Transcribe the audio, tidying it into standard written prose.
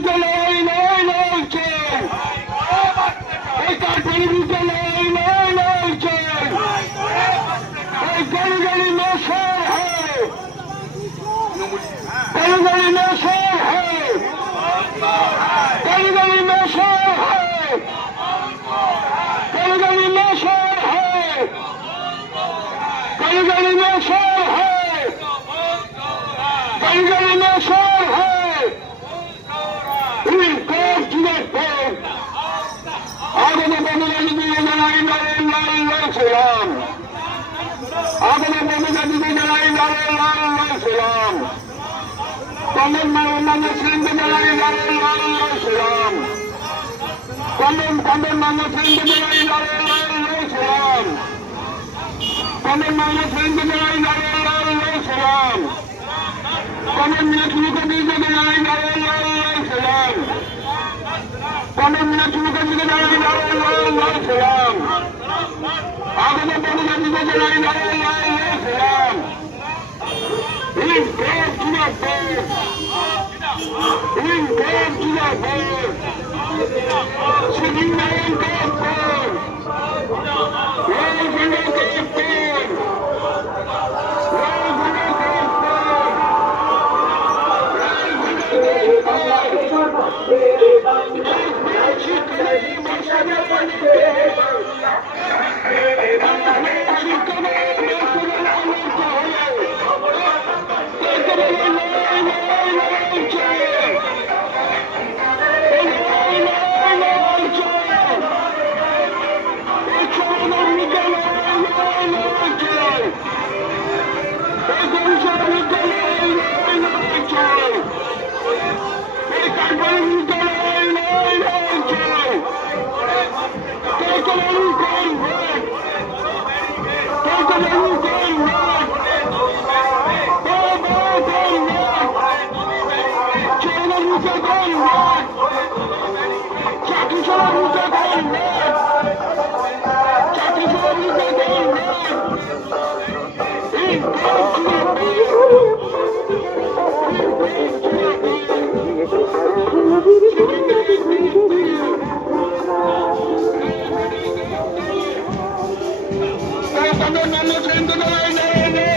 বিরুদ্ধে লড়াই লড়াই লড়ছে এই কারখানার বিরুদ্ধে লড়াই লড়াই লড়ছে এই গলি গলি নশর হয় গলি গলি নশর হয় গলি গলি নশর হয় গলি গলি নশর হয় গলি গলি নশর হয় গলি গলি নশর হয় আগত বন্ধুজাতি দিয়ে জানাই লাল লাল লাল ছিলাম আগত বন্ধুজাতিকে জানাই লাল লাল লাল ছিলাম কমন মোহাম্মদ সিংকে জানাই লাল লাল লাল ছিলাম কমন মোহাম্মদ সিংকে জানাই লাল লাল লাল ছিলাম কমন মোহাম্মদ সিংকে জানাই লাল লাল লাল ছিলাম কমন মিনাক্ষীকে দিয়ে জানাই লাল লাল লাল ছিলাম কমন মিনাক্ষীকে জানাই লাল লাল লাল ছিলাম আগত বন্ধুজাতিকে জানাই লাল লাল লাল ছিলাম Come on,